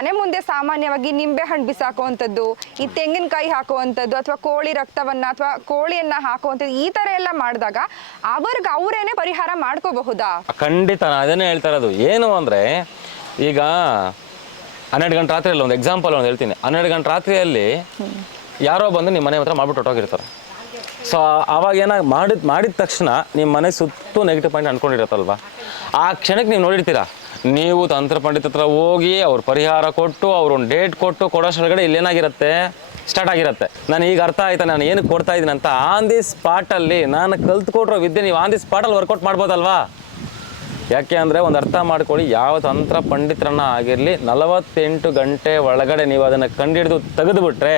ಮನೆ ಮುಂದೆ ಸಾಮಾನ್ಯವಾಗಿ ನಿಂಬೆ ಹಣ್ಣು ಬಿಸಾಕುವಂಥದ್ದು, ಈ ತೆಂಗಿನಕಾಯಿ ಹಾಕುವಂಥದ್ದು, ಅಥವಾ ಕೋಳಿ ರಕ್ತವನ್ನ ಅಥವಾ ಕೋಳಿಯನ್ನ ಹಾಕುವಂಥದ್ದು, ಈ ತರ ಎಲ್ಲ ಮಾಡಿದಾಗ ಅವ್ರಿಗೆ ಅವರೇನೆ ಪರಿಹಾರ ಮಾಡ್ಕೋಬಹುದಾ? ಖಂಡಿತ ಅದನ್ನೇ ಹೇಳ್ತಾ ಇರೋದು. ಏನು ಅಂದರೆ ಈಗ 12 ಗಂಟೆ ರಾತ್ರಿಯಲ್ಲಿ ಒಂದು ಎಕ್ಸಾಂಪಲ್ ಒಂದು ಹೇಳ್ತೀನಿ. 12 ಗಂಟೆ ರಾತ್ರಿಯಲ್ಲಿ ಯಾರೋ ಬಂದು ನಿಮ್ಮ ಮನೆ ಹತ್ರ ಮಾಡ್ಬಿಟ್ಟು ಹೊಟ್ಟೋಗಿರ್ತಾರೆ. ಸೊ ಆವಾಗ ಏನಾಗಿ ಮಾಡಿದ ತಕ್ಷಣ ನಿಮ್ಮ ಮನೆ ಸುತ್ತು ನೆಗೆಟಿವ್ ಪಾಯಿಂಟ್ ಅಂದ್ಕೊಂಡಿರತ್ತಲ್ವ, ಆ ಕ್ಷಣಕ್ಕೆ ನೀವು ನೋಡಿರ್ತೀರಾ. ನೀವು ತಂತ್ರ ಪಂಡಿತ ಹತ್ರ ಹೋಗಿ ಅವ್ರು ಪರಿಹಾರ ಕೊಟ್ಟು ಅವ್ರೊಂದು ಡೇಟ್ ಕೊಡೋಷ್ಟೊಳಗಡೆ ಇಲ್ಲೇನಾಗಿರುತ್ತೆ, ಸ್ಟಾರ್ಟ್ ಆಗಿರುತ್ತೆ. ನಾನು ಈಗ ಅರ್ಥ ಆಯ್ತಾ ನಾನು ಏನಕ್ಕೆ ಕೊಡ್ತಾ ಇದ್ದೀನಿ ಅಂತ. ಆನ್ ದಿ ಸ್ಪಾಟಲ್ಲಿ ನಾನು ಕಲ್ತ್ಕೊಟ್ರೋ ವಿದ್ಯೆ ನೀವು ಆನ್ ದಿ ಸ್ಪಾಟಲ್ಲಿ ವರ್ಕೌಟ್ ಮಾಡ್ಬೋದಲ್ವಾ? ಯಾಕೆ ಅಂದರೆ ಒಂದು ಅರ್ಥ ಮಾಡ್ಕೊಳ್ಳಿ, ಯಾವ ತಂತ್ರ ಪಂಡಿತರನ್ನ ಆಗಿರಲಿ 48 ಗಂಟೆ ಒಳಗಡೆ ನೀವು ಅದನ್ನು ಕಂಡಿಡಿದು ತೆಗೆದುಬಿಟ್ರೆ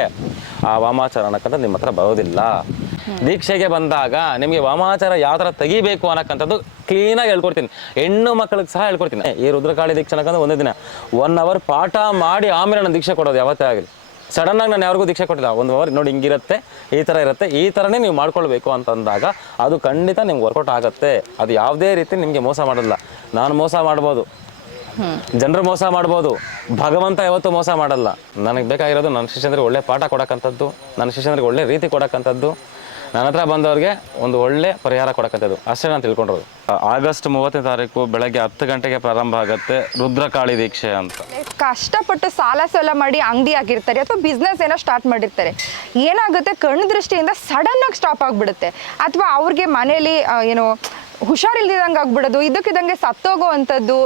ಆ ವಾಮಾಚಾರ ಅನ್ನಕ್ಕಂಥದ್ದು ನಿಮ್ಮ ಹತ್ರ ಬರೋದಿಲ್ಲ. ದೀಕ್ಷೆಗೆ ಬಂದಾಗ ನಿಮಗೆ ವಾಮಾಚಾರ ಯಾವ ಥರ ತೆಗಿಬೇಕು ಅನ್ನಕ್ಕಂಥದ್ದು ಕ್ಲೀನಾಗಿ ಹೇಳ್ಕೊಡ್ತೀನಿ. ಹೆಣ್ಣು ಮಕ್ಕಳಿಗೆ ಸಹ ಹೇಳ್ಕೊಡ್ತೀನಿ. ಈ ರುದ್ರಕಾಳಿ ದೀಕ್ಷೆ ಅನ್ನಕ್ಕಂಥ ಒಂದೇ ದಿನ 1 ಅವರ್ ಪಾಠ ಮಾಡಿ ಆಮೇಲೆ ನಾನು ದೀಕ್ಷೆ ಕೊಡೋದು ಯಾವತ್ತೇ ಆಗಲಿ. ಸಡನ್ನಾಗಿ ನಾನು ಯಾರಿಗೂ ದೀಕ್ಷೆ ಕೊಟ್ಟಿಲ್ಲ. 1 ಅವರ್ ನೋಡಿ ಹಿಂಗಿರುತ್ತೆ, ಈ ಥರ ಇರುತ್ತೆ, ಈ ಥರನೇ ನೀವು ಮಾಡ್ಕೊಳ್ಬೇಕು ಅಂತಂದಾಗ ಅದು ಖಂಡಿತ ನಿಮ್ಗೆ ವರ್ಕೌಟ್ ಆಗುತ್ತೆ. ಅದು ಯಾವುದೇ ರೀತಿ ನಿಮಗೆ ಮೋಸ ಮಾಡೋದಿಲ್ಲ. ನಾನು ಮೋಸ ಮಾಡ್ಬೋದು, ಜನರು ಮೋಸ ಮಾಡ್ಬೋದು, ಭಗವಂತ ಯಾವತ್ತೂ ಮೋಸ ಮಾಡಲ್ಲ. ನನಗೆ ಬೇಕಾಗಿರೋದು ನನ್ನ ಶಿಷ್ಯಂದ್ರಿಗೆ ಒಳ್ಳೆ ಪಾಠ ಕೊಡೋಕ್ಕಂಥದ್ದು, ನನ್ನ ಶಿಷ್ಯಂದ್ರಿಗೆ ಒಳ್ಳೆ ರೀತಿ ಕೊಡೋಕ್ಕಂಥದ್ದು, ನನ್ನ ಹತ್ರ ಬಂದವ್ರಿಗೆ ಒಂದು ಒಳ್ಳೆ ಪರಿಹಾರ ಕೊಡೋಕ್ಕಂಥದ್ದು ಅಷ್ಟೇ ನಾನು ತಿಳ್ಕೊಂಡಿರೋದು. ಆಗಸ್ಟ್ 30ನೇ ತಾರೀಕು ಬೆಳಗ್ಗೆ 10 ಗಂಟೆಗೆ ಪ್ರಾರಂಭ ಆಗುತ್ತೆ ರುದ್ರಕಾಳಿ ದೀಕ್ಷೆ ಅಂತ. ಕಷ್ಟಪಟ್ಟು ಸಾಲ ಮಾಡಿ ಅಂಗಡಿ ಆಗಿರ್ತಾರೆ ಅಥವಾ ಬಿಸ್ನೆಸ್ ಏನೋ ಸ್ಟಾರ್ಟ್ ಮಾಡಿರ್ತಾರೆ. ಏನಾಗುತ್ತೆ, ಕಣ್ಣು ದೃಷ್ಟಿಯಿಂದ ಸಡನ್ ಆಗಿ ಸ್ಟಾಪ್ ಆಗಿಬಿಡುತ್ತೆ, ಅಥವಾ ಅವ್ರಿಗೆ ಮನೇಲಿ ಏನೋ ಹುಷಾರಿಲ್ದಿದಂಗೆ ಆಗ್ಬಿಡೋದು, ಇದಕ್ಕಿದಂಗೆ ಸತ್ತೋಗುವಂಥದ್ದು,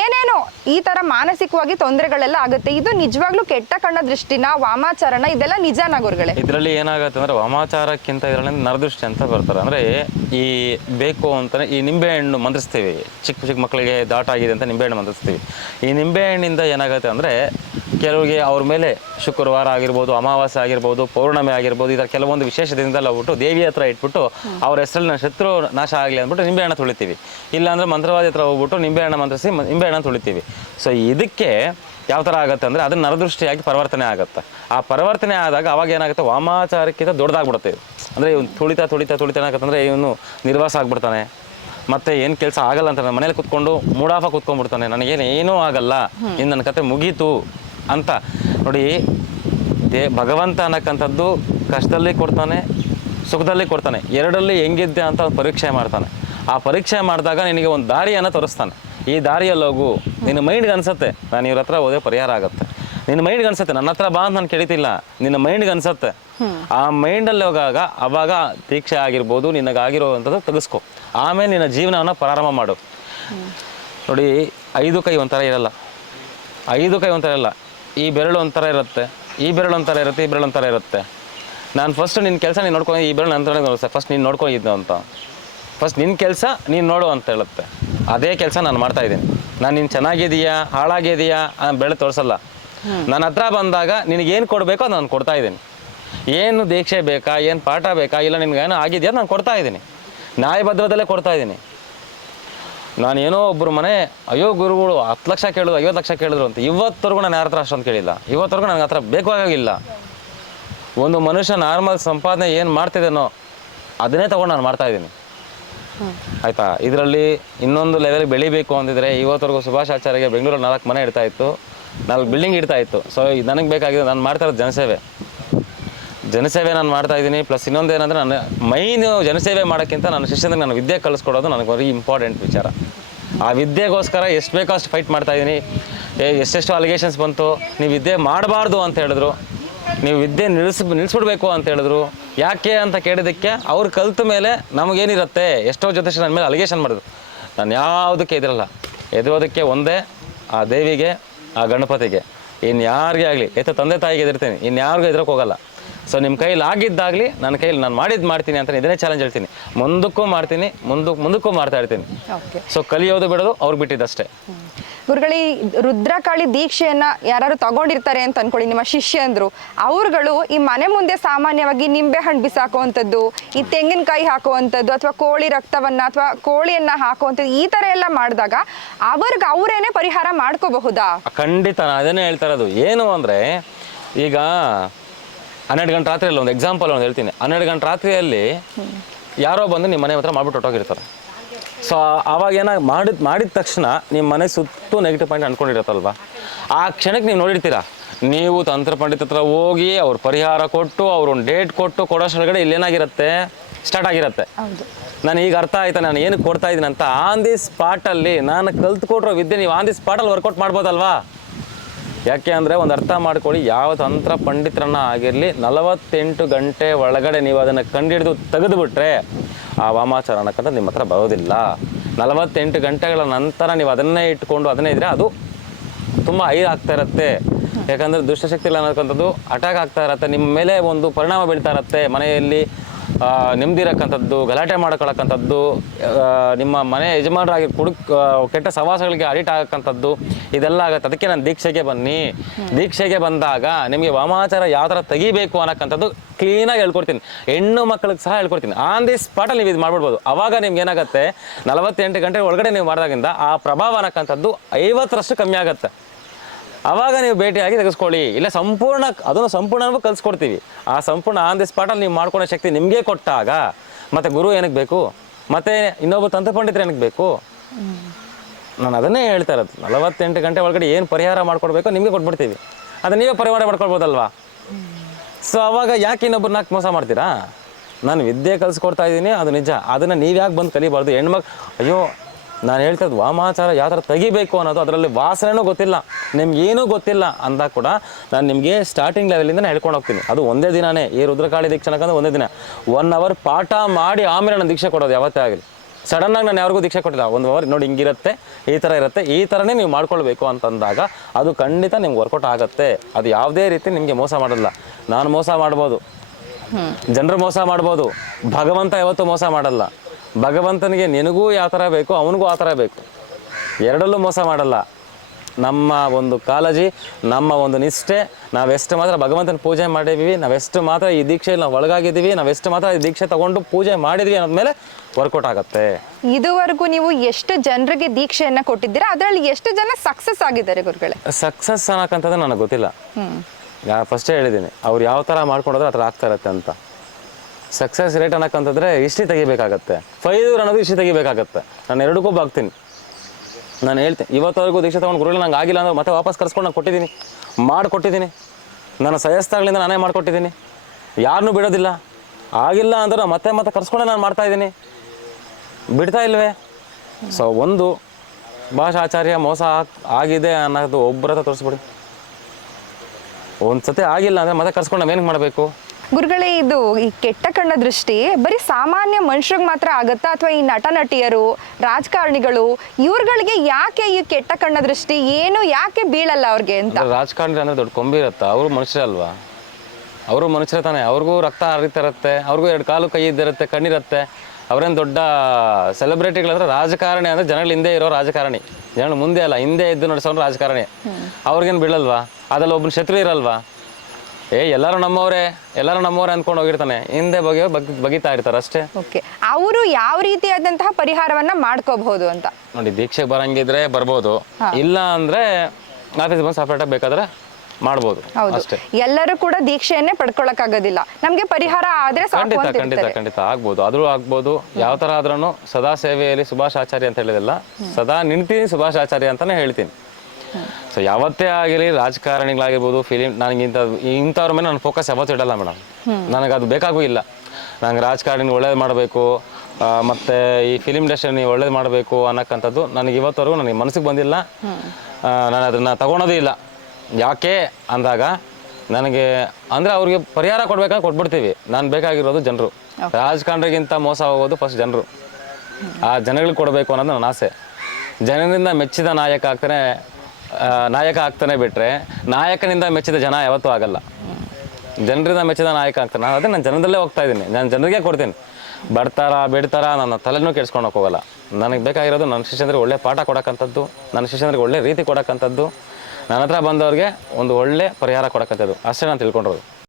ಏನೇನೋ ಈ ಥರ ಮಾನಸಿಕವಾಗಿ ತೊಂದರೆಗಳೆಲ್ಲ ಆಗುತ್ತೆ. ಇದು ನಿಜವಾಗ್ಲೂ ಕೆಟ್ಟ ಕಣ್ಣ ದೃಷ್ಟಿನ, ವಾಮಾಚಾರನ, ಇದೆಲ್ಲ ನಿಜಾನ ಗುರುಗಳೇ? ಇದರಲ್ಲಿ ಏನಾಗುತ್ತೆ ಅಂದರೆ ವಾಮಾಚಾರಕ್ಕಿಂತ ಇದರಲ್ಲಿ ನರದೃಷ್ಟಿ ಅಂತ ಬರ್ತಾರೆ. ಅಂದರೆ ಈ ಬೇಕು ಅಂತಲೇ ಈ ನಿಂಬೆಹಣ್ಣು ಮಂತ್ರಿಸ್ತೀವಿ. ಚಿಕ್ಕ ಮಕ್ಕಳಿಗೆ ದಾಟಾಗಿದೆ ಅಂತ ನಿಂಬೆಹಣ್ಣು ಮಂತ್ರಿಸ್ತೀವಿ. ಈ ನಿಂಬೆಹಣ್ಣಿಂದ ಏನಾಗುತ್ತೆ ಅಂದರೆ ಕೆಲವರಿಗೆ ಅವ್ರ ಮೇಲೆ ಶುಕ್ರವಾರ ಆಗಿರ್ಬೋದು, ಅಮಾವಾಸ್ಯೆ ಆಗಿರ್ಬೋದು, ಪೌರ್ಣಮಿ ಆಗಿರ್ಬೋದು, ಇದರ ಕೆಲವೊಂದು ವಿಶೇಷ ದಿನದಲ್ಲಿ ಹೋಗ್ಬಿಟ್ಟು ದೇವಿ ಹತ್ರ ಇಟ್ಬಿಟ್ಟು ಅವ್ರ ಹೆಸರಲ್ಲಿ ಶತ್ರು ನಾಶ ಆಗಲಿ ಅಂದ್ಬಿಟ್ಟು ನಿಂಬೆಹಣ್ಣು ತುಳಿತೀವಿ. ಇಲ್ಲಾಂದರೆ ಮಂತ್ರವಾದಿ ಹತ್ರ ಹೋಗ್ಬಿಟ್ಟು ನಿಂಬೆಹಣ್ಣು ಮಂತ್ರಿಸಿ ನಿಂಬೆಹಣ್ಣು ತುಳಿತೀವಿ. ಸೊ ಇದಕ್ಕೆ ಯಾವ ಥರ ಆಗುತ್ತೆ ಅಂದರೆ ಅದು ನರದೃಷ್ಟಿಯಾಗಿ ಪರಿವರ್ತನೆ ಆಗುತ್ತೆ. ಆ ಪರಿವರ್ತನೆ ಆದಾಗ ಅವಾಗ ಏನಾಗುತ್ತೆ, ವಾಮಾಚಾರಕ್ಕಿಂತ ದೊಡ್ಡದಾಗ್ಬಿಡುತ್ತೆ. ಅಂದರೆ ಇವನು ತುಳಿತಾ ಏನಾಗುತ್ತೆ ಅಂದರೆ ಇವನು ನಿರ್ವಾಸ ಆಗ್ಬಿಡ್ತಾನೆ, ಮತ್ತೆ ಏನು ಕೆಲಸ ಆಗಲ್ಲ ಅಂತ ಮನೇಲಿ ಕೂತ್ಕೊಂಡು ಮೂಡಾಫ ಕೂತ್ಕೊಂಡ್ಬಿಡ್ತಾನೆ. ನನಗೇನು ಆಗಲ್ಲ, ಇನ್ನು ನನ್ನ ಕತೆ ಮುಗೀತು ಅಂತ. ನೋಡಿ, ಭಗವಂತ ಅನ್ನಕ್ಕಂಥದ್ದು ಕಷ್ಟದಲ್ಲಿ ಕೊಡ್ತಾನೆ, ಸುಖದಲ್ಲಿ ಕೊಡ್ತಾನೆ. ಎರಡರಲ್ಲಿ ಹೆಂಗಿದ್ದೆ ಅಂತ ಒಂದು ಪರೀಕ್ಷೆ ಮಾಡ್ತಾನೆ. ಆ ಪರೀಕ್ಷೆ ಮಾಡಿದಾಗ ನಿನಗೆ ಒಂದು ದಾರಿಯನ್ನು ತೋರಿಸ್ತಾನೆ. ಈ ದಾರಿಯಲ್ಲಿ ಹೋಗು. ನಿನ್ನ ಮೈಂಡ್ಗೆ ಅನ್ಸುತ್ತೆ ನಾನು ಇವ್ರ ಹತ್ರ ಹೋದೆ ಪರಿಹಾರ ಆಗುತ್ತೆ. ನಿನ್ನ ಮೈಂಡ್ಗೆ ಅನ್ಸುತ್ತೆ, ನನ್ನ ಹತ್ರ ಬಾ ಅಂತ ನಾನು ಕೇಳ್ತಿಲ್ಲ, ನಿನ್ನ ಮೈಂಡ್ಗೆ ಅನ್ಸುತ್ತೆ. ಆ ಮೈಂಡಲ್ಲಿ ಹೋಗಾಗ ಅವಾಗ ದೀಕ್ಷೆ ಆಗಿರ್ಬೋದು, ನಿನಗಾಗಿರೋವಂಥದ್ದು ತೆಗೆಸ್ಕೊ. ಆಮೇಲೆ ನಿನ್ನ ಜೀವನವನ್ನು ಪ್ರಾರಂಭ ಮಾಡು. ನೋಡಿ, 5 ಕೈ ಒಂಥರ ಇರಲ್ಲ, 5 ಕೈ ಒಂಥರ ಇಲ್ಲ. ಈ ಬೆರಳು ಒಂಥರ ಇರುತ್ತೆ, ಈ ಬೆರಳು ಒಂಥರ ಇರುತ್ತೆ, ಈ ಬೆರಳು ಒಂಥರ ಇರುತ್ತೆ. ನಾನು ಫಸ್ಟ್ ನಿನ್ನ ಕೆಲಸ ನೀನು ನೋಡ್ಕೊಂಡು, ಈ ಬೆರಳು ನಂತರ ನೋಡಿಸ್ತೆ, ಫಸ್ಟ್ ನೀನು ನೋಡ್ಕೊಂಡಿದ್ದು ಅಂತ, ಫಸ್ಟ್ ನಿನ್ನ ಕೆಲಸ ನೀನು ನೋಡು ಅಂತ ಹೇಳುತ್ತೆ. ಅದೇ ಕೆಲಸ ನಾನು ಮಾಡ್ತಾಯಿದ್ದೀನಿ. ನಾನು ನೀನು ಚೆನ್ನಾಗಿದೆಯಾ ಹಾಳಾಗಿದೆಯಾ ಬೆರಳು ತೋರಿಸಲ್ಲ. ನನ್ನ ಹತ್ರ ಬಂದಾಗ ನಿನಗೇನು ಕೊಡಬೇಕೋ ಅದು ನಾನು ಕೊಡ್ತಾಯಿದ್ದೀನಿ. ಏನು ದೀಕ್ಷೆ ಬೇಕಾ, ಏನು ಪಾಠ ಬೇಕಾ, ಇಲ್ಲ ನಿನ್ಗೇನೋ ಆಗಿದೆಯಾ ನಾನು ಕೊಡ್ತಾಯಿದ್ದೀನಿ, ನ್ಯಾಯಬದ್ಧದಲ್ಲೇ ಕೊಡ್ತಾಯಿದ್ದೀನಿ. ನಾನೇನೋ ಒಬ್ಬರು ಮನೆ ಅಯ್ಯೋ ಗುರುಗಳು 10 ಲಕ್ಷ ಕೇಳಿದ್ರು, 50 ಲಕ್ಷ ಕೇಳಿದ್ರು ಅಂತ ಇವತ್ತವರೆಗೂ ನಾನು ಯಾರ ಹತ್ರ ಅಷ್ಟೊಂದು ಕೇಳಿಲ್ಲ. ಇವತ್ತವರೆಗೂ ನನಗೆ ಹತ್ರ ಬೇಕಾಗಿಲ್ಲ. ಒಂದು ಮನುಷ್ಯ ನಾರ್ಮಲ್ ಸಂಪಾದನೆ ಏನು ಮಾಡ್ತಿದ್ದೇನೋ ಅದನ್ನೇ ತೊಗೊಂಡು ನಾನು ಮಾಡ್ತಾಯಿದ್ದೀನಿ. ಆಯಿತಾ? ಇದರಲ್ಲಿ ಇನ್ನೊಂದು ಲೆವೆಲ್ ಬೆಳಿಬೇಕು ಅಂದಿದ್ರೆ ಇವತ್ತವರೆಗೂ ಸುಭಾಷ್ ಆಚಾರ್ಯಗೆ ಬೆಂಗಳೂರಲ್ಲಿ 4 ಮನೆ ಇಡ್ತಾಯಿತ್ತು, 4 ಬಿಲ್ಡಿಂಗ್ ಇಡ್ತಾಯಿತ್ತು. ಸೊ ಇದು ನನಗೆ ಬೇಕಾಗಿದೆ, ನಾನು ಮಾಡ್ತಾ ಇರೋದು ಜನಸೇವೆ ನಾನು ಮಾಡ್ತಾಯಿದ್ದೀನಿ. ಪ್ಲಸ್ ಇನ್ನೊಂದು ಏನಂದರೆ ನಾನು ಮೈನು ಜನಸೇವೆ ಮಾಡೋಕ್ಕಿಂತ ನನ್ನ ಶಿಷ್ಯನಿಗೆ ನಾನು ವಿದ್ಯೆ ಕಲಿಸ್ಕೊಡೋದು ನನಗೆ ವೆರಿ ಇಂಪಾರ್ಟೆಂಟ್ ವಿಚಾರ. ಆ ವಿದ್ಯೆಗೋಸ್ಕರ ಎಷ್ಟು ಬೇಕೋ ಅಷ್ಟು ಫೈಟ್ ಮಾಡ್ತಾಯಿದ್ದೀನಿ. ಎಷ್ಟೆಷ್ಟು ಅಲಿಗೇಷನ್ಸ್ ಬಂತು, ನೀವು ವಿದ್ಯೆ ಮಾಡಬಾರ್ದು ಅಂತ ಹೇಳಿದ್ರು, ನೀವು ವಿದ್ಯೆ ನಿಲ್ಲಿಸ್ಬಿಡ್ಬೇಕು ಅಂತ ಹೇಳಿದ್ರು. ಯಾಕೆ ಅಂತ ಕೇಳಿದ್ದಕ್ಕೆ ಅವ್ರು ಕಲಿತ ಮೇಲೆ ನಮಗೇನಿರುತ್ತೆ, ಎಷ್ಟೋ ಜೊತೆ ನನ್ನ ಮೇಲೆ ಅಲಿಗೇಷನ್ ಮಾಡಿದ್ರು. ನಾನು ಯಾವುದಕ್ಕೆ ಎದುರಲ್ಲ, ಎದುರೋದಕ್ಕೆ ಒಂದೇ ಆ ದೇವಿಗೆ, ಆ ಗಣಪತಿಗೆ. ಇನ್ಯಾರಿಗೆ ಆಗಲಿ ತಂದೆ ತಾಯಿಗೆ ಎದುರ್ತೀನಿ, ಇನ್ಯಾರಿಗೂ ಎದುರಕ್ಕೆ ಹೋಗಲ್ಲ. ಸೊ ನಿಮ್ಮ ಕೈಲಿ ಆಗಿದ್ದಾಗಲಿ ನನ್ನ ಕೈಲಿ ನಾನು ಮಾಡ್ತೀನಿ ಅಂತ ಇದನ್ನೇ ಚಾಲೆಂಜ್ ಹೇಳ್ತೀನಿ. ಮುಂದಕ್ಕೂ ಮಾಡ್ತೀನಿ, ಮುಂದಕ್ಕೂ ಮಾಡ್ತಾ ಇರ್ತೀನಿ. ಸೊ ಕಲಿಯೋದು ಬಿಡೋದು ಅವ್ರಿಗೆ ಬಿಟ್ಟಿದ್ದಷ್ಟೇ. ಗುರುಗಳೇ, ರುದ್ರಕಾಳಿ ದೀಕ್ಷೆಯನ್ನ ಯಾರು ತಗೊಂಡಿರ್ತಾರೆ ಅಂತ ಅನ್ಕೊಳ್ಳಿ, ನಿಮ್ಮ ಶಿಷ್ಯಂದ್ರು, ಅವ್ರುಗಳು ಈ ಮನೆ ಮುಂದೆ ಸಾಮಾನ್ಯವಾಗಿ ನಿಂಬೆ ಹಣ್ಣು ಬಿಸಾಕುವಂಥದ್ದು, ಈ ತೆಂಗಿನಕಾಯಿ ಹಾಕುವಂಥದ್ದು, ಅಥವಾ ಕೋಳಿ ರಕ್ತವನ್ನ ಅಥವಾ ಕೋಳಿಯನ್ನ ಹಾಕುವಂಥದ್ದು, ಈ ತರ ಎಲ್ಲ ಮಾಡಿದಾಗ ಅವ್ರಿಗೆ ಅವರೇನೆ ಪರಿಹಾರ ಮಾಡ್ಕೋಬಹುದಾ? ಖಂಡಿತ ಅದನ್ನೇ ಹೇಳ್ತಾ ಇರೋದು. ಏನು ಅಂದರೆ ಈಗ 12 ಗಂಟೆ ರಾತ್ರಿಯಲ್ಲಿ ಒಂದು ಎಕ್ಸಾಂಪಲ್ ಒಂದು ಹೇಳ್ತೀನಿ. 12 ಗಂಟೆ ರಾತ್ರಿಯಲ್ಲಿ ಯಾರೋ ಬಂದು ನಿಮ್ಮ ಮನೆ ಹತ್ರ ಮಾಡ್ಬಿಟ್ಟು ಹೊಟ್ಟೋಗಿರ್ತಾರೆ. ಸೊ ಆವಾಗ ಏನಾಗಿ ಮಾಡಿದ ತಕ್ಷಣ ನಿಮ್ಮ ಮನೆ ಸುತ್ತು ನೆಗೆಟಿವ್ ಪಾಯಿಂಟ್ ಅಂದ್ಕೊಂಡಿರತ್ತಲ್ವ, ಆ ಕ್ಷಣಕ್ಕೆ ನೀವು ನೋಡಿರ್ತೀರಾ, ನೀವು ತಂತ್ರ ಪಂಡಿತ ಹತ್ರ ಹೋಗಿ ಅವ್ರ ಪರಿಹಾರ ಕೊಟ್ಟು ಅವ್ರೊಂದು ಡೇಟ್ ಕೊಟ್ಟು ಕೊಡೋಷ್ಟೊಳಗಡೆ ಇಲ್ಲೇನಾಗಿರುತ್ತೆ, ಸ್ಟಾರ್ಟ್ ಆಗಿರುತ್ತೆ. ಹೌದು. ನಾನು ಈಗ ಅರ್ಥ ಆಯ್ತಾ ನಾನು ಏನಕ್ಕೆ ಕೊಡ್ತಾ ಇದ್ದೀನಿ ಅಂತ. ಆನ್ ದಿ ಸ್ಪಾಟಲ್ಲಿ ನಾನು ಕಲ್ತ್ಕೊಟ್ರೋ ವಿದ್ಯೆ ನೀವು ಆನ್ ದಿ ಸ್ಪಾಟಲ್ಲಿ ವರ್ಕೌಟ್ ಮಾಡ್ಬೋದಲ್ವಾ? ಯಾಕೆ ಅಂದರೆ ಒಂದು ಅರ್ಥ ಮಾಡ್ಕೊಳ್ಳಿ, ಯಾವ ತಂತ್ರ ಪಂಡಿತರನ್ನ ಆಗಿರಲಿ 48 ಗಂಟೆ ಒಳಗಡೆ ನೀವು ಅದನ್ನು ಕಂಡುಹಿಡಿದು ತೆಗೆದುಬಿಟ್ರೆ ಆ ವಾಮಾಚಾರ ಅನ್ನೋಕ್ಕಂಥ ನಿಮ್ಮ ಹತ್ರ ಬರೋದಿಲ್ಲ. 48 ಗಂಟೆಗಳ ನಂತರ ನೀವು ಅದನ್ನೇ ಇಟ್ಕೊಂಡು ಅದನ್ನೇ ಇದ್ದರೆ ಅದು ತುಂಬ ಹೈ ಆಗ್ತಾ ಇರುತ್ತೆ. ಯಾಕಂದರೆ ದುಷ್ಟಶಕ್ತಿಗಳು ಅನ್ನೋಕ್ಕಂಥದ್ದು ಅಟ್ಯಾಕ್ ಆಗ್ತಾ ಇರುತ್ತೆ, ನಿಮ್ಮ ಮೇಲೆ ಒಂದು ಪರಿಣಾಮ ಬೀಳ್ತಾ ಇರುತ್ತೆ. ಮನೆಯಲ್ಲಿ ನೆಮ್ಮದಿರಕ್ಕಂಥದ್ದು, ಗಲಾಟೆ ಮಾಡ್ಕೊಳಕ್ಕಂಥದ್ದು, ನಿಮ್ಮ ಮನೆ ಯಜಮಾನರಾಗಿ ಕೆಟ್ಟ ಸವಾಸಗಳಿಗೆ ಅಡಿಟ್ ಆಗಕ್ಕಂಥದ್ದು ಇದೆಲ್ಲ ಆಗುತ್ತೆ. ಅದಕ್ಕೆ ನಾನು ದೀಕ್ಷೆಗೆ ಬನ್ನಿ. ದೀಕ್ಷೆಗೆ ಬಂದಾಗ ನಿಮಗೆ ವಾಮಾಚಾರ ಯಾವ ಥರ ತೆಗಿಬೇಕು ಅನ್ನೋಕ್ಕಂಥದ್ದು ಕ್ಲೀನಾಗಿ ಹೇಳ್ಕೊಡ್ತೀನಿ. ಹೆಣ್ಣು ಮಕ್ಕಳಿಗೆ ಸಹ ಹೇಳ್ಕೊಡ್ತೀನಿ. ಆನ್ ದಿ ಸ್ಪಾಟಲ್ಲಿ ನೀವು ಇದು ಮಾಡ್ಬಿಡ್ಬೋದು. ಆವಾಗ ನಿಮ್ಗೆ ಏನಾಗುತ್ತೆ, 48 ಗಂಟೆ ಒಳಗಡೆ ನೀವು ಮಾಡಿದಾಗಿಂದ ಆ ಪ್ರಭಾವ ಅನ್ನೋಕ್ಕಂಥದ್ದು 50ರಷ್ಟು ಕಮ್ಮಿ ಆಗುತ್ತೆ. ಆವಾಗ ನೀವು ಭೇಟಿಯಾಗಿ ತೆಗೆಸ್ಕೊಳ್ಳಿ. ಇಲ್ಲ ಸಂಪೂರ್ಣ ಅದನ್ನು ಸಂಪೂರ್ಣವೂ ಕಲಿಸ್ಕೊಡ್ತೀವಿ. ಆ ಸಂಪೂರ್ಣ ಆನ್ ದಿ ಸ್ಪಾಟಲ್ಲಿ ನೀವು ಮಾಡ್ಕೊಳ್ಳೋ ಶಕ್ತಿ ನಿಮಗೆ ಕೊಟ್ಟಾಗ ಮತ್ತು ಗುರು ಏನಕ್ಕೆ ಬೇಕು, ಮತ್ತು ಇನ್ನೊಬ್ಬ ತಂತ್ರ ಪಂಡಿತರು ಏನಕ್ಕೆ ಬೇಕು? ನಾನು ಅದನ್ನೇ ಹೇಳ್ತಾ ಇರೋದು. 48 ಗಂಟೆ ಒಳಗಡೆ ಏನು ಪರಿಹಾರ ಮಾಡ್ಕೊಡ್ಬೇಕು ನಿಮಗೆ ಕೊಟ್ಬಿಡ್ತೀವಿ. ಅದನ್ನು ನೀವೇ ಪರಿಹಾರ ಮಾಡ್ಕೊಳ್ಬೋದಲ್ವಾ? ಸೊ ಅವಾಗ ಯಾಕೆ ಇನ್ನೊಬ್ಬರನ್ನ ಮೋಸ ಮಾಡ್ತೀರಾ? ನಾನು ವಿದ್ಯೆ ಕಲಿಸ್ಕೊಡ್ತಾ ಇದ್ದೀನಿ, ಅದು ನಿಜ. ಅದನ್ನು ನೀವು ಯಾಕೆ ಬಂದು ಕಲಿಬಾರ್ದು? ಹೆಣ್ಮಕ್ಳು ಅಯ್ಯೋ ನಾನು ಹೇಳ್ತಿದ್ದು ವಾಮಾಚಾರ ಯಾವ ಥರ ತೆಗಿಬೇಕು ಅನ್ನೋದು ಅದರಲ್ಲಿ ವಾಸನೆನೂ ಗೊತ್ತಿಲ್ಲ, ನಿಮ್ಗೇನೂ ಗೊತ್ತಿಲ್ಲ ಅಂದಾಗ ಕೂಡ ನಾನು ನಿಮಗೆ ಸ್ಟಾರ್ಟಿಂಗ್ ಲೆವೆಲಿಂದ ಹೇಳ್ಕೊಂಡು ಹೋಗ್ತೀನಿ. ಅದು ಒಂದೇ ದಿನವೇ. ಈ ರುದ್ರಕಾಳಿ ದೀಕ್ಷೆ ಅನ್ನೋದು ಒಂದೇ ದಿನ 1 ಅವರ್ ಪಾಠ ಮಾಡಿ ಆಮೇಲೆ ನಾನು ದೀಕ್ಷೆ ಕೊಡೋದು ಯಾವತ್ತೇ ಆಗಲಿ. ಸಡನ್ನಾಗಿ ನಾನು ಯಾರಿಗೂ ದೀಕ್ಷೆ ಕೊಟ್ಟಿಲ್ಲ. 1 ಅವರ್ ನೋಡಿ ಹಿಂಗಿರುತ್ತೆ, ಈ ಥರ ಇರುತ್ತೆ, ಈ ಥರನೇ ನೀವು ಮಾಡ್ಕೊಳ್ಬೇಕು ಅಂತಂದಾಗ ಅದು ಖಂಡಿತ ನಿಮ್ಗೆ ವರ್ಕೌಟ್ ಆಗುತ್ತೆ. ಅದು ಯಾವುದೇ ರೀತಿ ನಿಮಗೆ ಮೋಸ ಮಾಡಲ್ಲ. ನಾನು ಮೋಸ ಮಾಡ್ಬೋದು, ಜನರು ಮೋಸ ಮಾಡ್ಬೋದು, ಭಗವಂತ ಯಾವತ್ತೂ ಮೋಸ ಮಾಡಲ್ಲ. ಭಗವಂತನಿಗೆ ನಿನಗೂ ಯಾವ ಥರ ಬೇಕು ಅವನಿಗೂ ಆ ಥರ ಬೇಕು, ಎರಡಲ್ಲೂ ಮೋಸ ಮಾಡಲ್ಲ. ನಮ್ಮ ಒಂದು ಕಾಳಜಿ, ನಮ್ಮ ಒಂದು ನಿಷ್ಠೆ, ನಾವೆಷ್ಟು ಮಾತ್ರ ಭಗವಂತನ ಪೂಜೆ ಮಾಡಿದ್ದೀವಿ, ನಾವೆಷ್ಟು ಮಾತ್ರ ಈ ದೀಕ್ಷೆಯಲ್ಲಿ ನಾವು ಒಳಗಾಗಿದ್ದೀವಿ, ನಾವೆಷ್ಟು ಮಾತ್ರ ಈ ದೀಕ್ಷೆ ತಗೊಂಡು ಪೂಜೆ ಮಾಡಿದ್ವಿ ಅನ್ನೋದ್ಮೇಲೆ ವರ್ಕೌಟ್ ಆಗುತ್ತೆ. ಇದುವರೆಗೂ ನೀವು ಎಷ್ಟು ಜನರಿಗೆ ದೀಕ್ಷೆಯನ್ನ ಕೊಟ್ಟಿದ್ದೀರಾ, ಅದರಲ್ಲಿ ಎಷ್ಟು ಜನ ಸಕ್ಸಸ್ ಆಗಿದ್ದಾರೆ ಗುರುಗಳೇ? ಸಕ್ಸಸ್ ಅನ್ನೋಕ್ಕಂಥದ್ದು ನನಗೆ ಗೊತ್ತಿಲ್ಲ. ಫಸ್ಟೇ ಹೇಳಿದ್ದೀನಿ, ಅವ್ರು ಯಾವ ಥರ ಮಾಡ್ಕೊಂಡ್ರೆ ಆ ಥರ ಆಗ್ತಾ ಇರುತ್ತೆ ಅಂತ. ಸಕ್ಸಸ್ ರೇಟ್ ಅನ್ನೋಕ್ಕಂತಂದರೆ ಹಿಸ್ಟ್ರಿ ತೆಗಿಬೇಕಾಗತ್ತೆ. ಫೈಲ್ಯೂರ್ ಅನ್ನೋದು ಹಿಸ್ಟ್ರಿ ತೆಗಿಬೇಕಾಗತ್ತೆ. ನಾನು ಎರಡಕ್ಕೂ ಬಾಗ್ತೀನಿ. ನಾನು ಹೇಳ್ತೀನಿ, ಇವತ್ತವರೆಗೂ ದೀಕ್ಷೆ ತೊಗೊಂಡು ಗುರುಗಳು ನಂಗೆ ಆಗಿಲ್ಲ ಅಂದ್ರೆ ಮತ್ತೆ ವಾಪಸ್ ಕರ್ಸ್ಕೊಂಡು ನಾನು ಕೊಟ್ಟಿದ್ದೀನಿ, ಮಾಡಿಕೊಟ್ಟಿದ್ದೀನಿ. ನನ್ನ ಸಹಸ್ತಾಗಳಿಂದ ನಾನೇ ಮಾಡಿಕೊಟ್ಟಿದ್ದೀನಿ, ಯಾರನ್ನೂ ಬಿಡೋದಿಲ್ಲ. ಆಗಿಲ್ಲ ಅಂದ್ರೆ ಮತ್ತೆ ಮತ್ತೆ ಕರ್ಸ್ಕೊಂಡೆ ನಾನು ಮಾಡ್ತಾಯಿದ್ದೀನಿ, ಬಿಡ್ತಾ ಇಲ್ವೇ? ಸೊ ಒಂದು ಭಾಷಾಚಾರ್ಯ ಮೋಸ ಆಗಿದೆ ಅನ್ನೋದು ಒಬ್ಬರ ಹತ್ರ ತೋರಿಸ್ಬಿಡಿ. ಒಂದು ಸತಿ ಆಗಿಲ್ಲ ಅಂದರೆ ಮತ್ತೆ ಕರ್ಸ್ಕೊಂಡು ನಾವೇನು ಮಾಡಬೇಕು? ಗುರುಗಳೇ, ಇದು ಈ ಕೆಟ್ಟ ಕಣ್ಣ ದೃಷ್ಟಿ ಬರೀ ಸಾಮಾನ್ಯ ಮನುಷ್ಯರಿಗೆ ಮಾತ್ರ ಆಗುತ್ತಾ, ಅಥವಾ ಈ ನಟ ನಟಿಯರು, ರಾಜಕಾರಣಿಗಳು ಇವ್ರುಗಳಿಗೆ ಯಾಕೆ ಈ ಕೆಟ್ಟ ಕಣ್ಣ ದೃಷ್ಟಿ ಏನು ಯಾಕೆ ಬೀಳಲ್ಲ ಅವ್ರಿಗೆ ಅಂತ? ರಾಜಕಾರಣಿ ಅಂದ್ರೆ ದೊಡ್ಡ ಕೊಂಬಿರತ್ತ, ಅವರು ಮನುಷ್ಯರೇ ಅಲ್ವಾ? ಅವರು ಮನುಷ್ಯರೇ ತಾನೆ, ಅವ್ರಿಗೂ ರಕ್ತ ಹರಿತಿರುತ್ತೆ, ಅವ್ರಿಗೂ 2 ಕಾಲು ಕೈ ಇದ್ದಿರುತ್ತೆ, ಕಣ್ಣಿರುತ್ತೆ. ಅವರೇನು ದೊಡ್ಡ ಸೆಲೆಬ್ರಿಟಿಗಳಂದ್ರೆ ರಾಜಕಾರಣಿ ಅಂದರೆ ಜನಗಳ ಹಿಂದೆ ಇರೋ ರಾಜಕಾರಣಿ, ಜನಗಳ ಮುಂದೆ ಅಲ್ಲ ಹಿಂದೆ ಇದ್ದು ನಡೆಸೋನು ರಾಜಕಾರಣಿ. ಅವ್ರಿಗೇನು ಬೀಳಲ್ವಾ? ಅದ್ರಲ್ಲಿ ಒಬ್ಬನ ಶತ್ರು ಇರಲ್ವಾ? ಎಲ್ಲರೂ ನಮ್ಮವರೇ ಅಂದ್ಕೊಂಡು ಹೋಗಿರ್ತಾನೆ, ಹಿಂದೆ ಬಗಿತಾ ಇರ್ತಾರೆ ಅಷ್ಟೇ. ಓಕೆ, ಅವರು ಯಾವ ರೀತಿಯಾದಂತಹ ಪರಿಹಾರವನ್ನ ಮಾಡ್ಕೋಬಹುದು ಅಂತ ನೋಡಿ. ದೀಕ್ಷೆಗೆ ಬರಂಗಿದ್ರೆ ಬರ್ಬೋದು, ಇಲ್ಲ ಅಂದ್ರೆ ಆಫೀಸ್ ಬಂದು ಸಪ್ರೇಟಾಗಿ ಬೇಕಾದ್ರೆ ಮಾಡ್ಬೋದು ಅಷ್ಟೇ. ಎಲ್ಲರೂ ಕೂಡ ದೀಕ್ಷೆಯನ್ನೇ ಪಡ್ಕೊಳಕ್ಕಾಗೋದಿಲ್ಲ, ನಮ್ಗೆ ಪರಿಹಾರ ಆದ್ರೆ ಖಂಡಿತ ಆಗ್ಬೋದು, ಆದ್ರೂ ಆಗ್ಬೋದು. ಯಾವ ತರ ಆದ್ರೂ ಸದಾ ಸೇವೆಯಲ್ಲಿ ಸುಭಾಷ್ ಆಚಾರ್ಯ ಅಂತ ಹೇಳಿದಲ್ಲ, ಸದಾ ನಿಂತೀನಿ ಸುಭಾಷ್ ಆಚಾರ್ಯ ಅಂತಾನೆ ಹೇಳ್ತೀನಿ. ಸೊ ಯಾವತ್ತೇ ಆಗಿರಲಿ, ರಾಜಕಾರಣಿಗಳಾಗಿರ್ಬೋದು, ಫಿಲಿಮ್, ನನಗೆ ಇಂಥವ್ರ ಮೇಲೆ ನಾನು ಫೋಕಸ್ ಯಾವತ್ತೂ ಇಡಲ್ಲ ಮೇಡಮ್. ನನಗೆ ಅದು ಬೇಕಾಗೂ ಇಲ್ಲ. ನಂಗೆ ರಾಜಕಾರಣಿ ಒಳ್ಳೇದು ಮಾಡಬೇಕು, ಮತ್ತು ಈ ಫಿಲಿಮ್ ಇಂಡಸ್ಟ್ರಿ ಒಳ್ಳೇದು ಮಾಡಬೇಕು ಅನ್ನೋಕ್ಕಂಥದ್ದು ನನಗೆ ಇವತ್ತವರೆಗೂ ನನಗೆ ಮನಸ್ಸಿಗೆ ಬಂದಿಲ್ಲ. ನಾನು ಅದನ್ನು ತಗೊಳೋದೇ ಇಲ್ಲ. ಯಾಕೆ ಅಂದಾಗ ನನಗೆ ಅಂದರೆ ಅವ್ರಿಗೆ ಪರಿಹಾರ ಕೊಡ್ಬೇಕಂದ್ರೆ ಕೊಟ್ಬಿಡ್ತೀವಿ. ನಾನು ಬೇಕಾಗಿರೋದು ಜನರು. ರಾಜಕಾರಣಿಗಿಂತ ಮೋಸ ಹೋಗೋದು ಫಸ್ಟ್ ಜನರು. ಆ ಜನಗಳಿಗೆ ಕೊಡಬೇಕು ಅನ್ನೋದು ನನ್ನ ಆಸೆ. ಜನರಿಂದ ಮೆಚ್ಚಿದ ನಾಯಕ ಆಗ್ತಾನೆ ಬಿಟ್ಟರೆ ನಾಯಕನಿಂದ ಮೆಚ್ಚಿದ ಜನ ಯಾವತ್ತೂ ಆಗಲ್ಲ. ಜನರಿಂದ ಮೆಚ್ಚಿದ ನಾಯಕ ಆಗ್ತಾನೆ. ನಾನು ಅದೇ ನಾನು ಜನದಲ್ಲೇ ಹೋಗ್ತಾ ಇದ್ದೀನಿ, ನಾನು ಜನರಿಗೆ ಕೊಡ್ತೀನಿ. ಬಿಡ್ತಾರ ನನ್ನ ತಲೆನೂ ಕೆಡ್ಸ್ಕೊಳಕ್ಕೆ ಹೋಗಲ್ಲ. ನನಗೆ ಬೇಕಾಗಿರೋದು ನನ್ನ ಶಿಷ್ಯಂದ್ರಿಗೆ ಒಳ್ಳೆ ಪಾಠ ಕೊಡೋಕ್ಕಂಥದ್ದು, ನನ್ನ ಶಿಷ್ಯಂದ್ರಿಗೆ ಒಳ್ಳೆ ರೀತಿ ಕೊಡೋಕ್ಕಂಥದ್ದು, ನನ್ನ ಹತ್ರ ಬಂದವ್ರಿಗೆ ಒಂದು ಒಳ್ಳೆ ಪರಿಹಾರ ಕೊಡೋಕ್ಕಂಥದ್ದು ಅಷ್ಟೇ ನಾನು ತಿಳ್ಕೊಂಡಿರೋದು.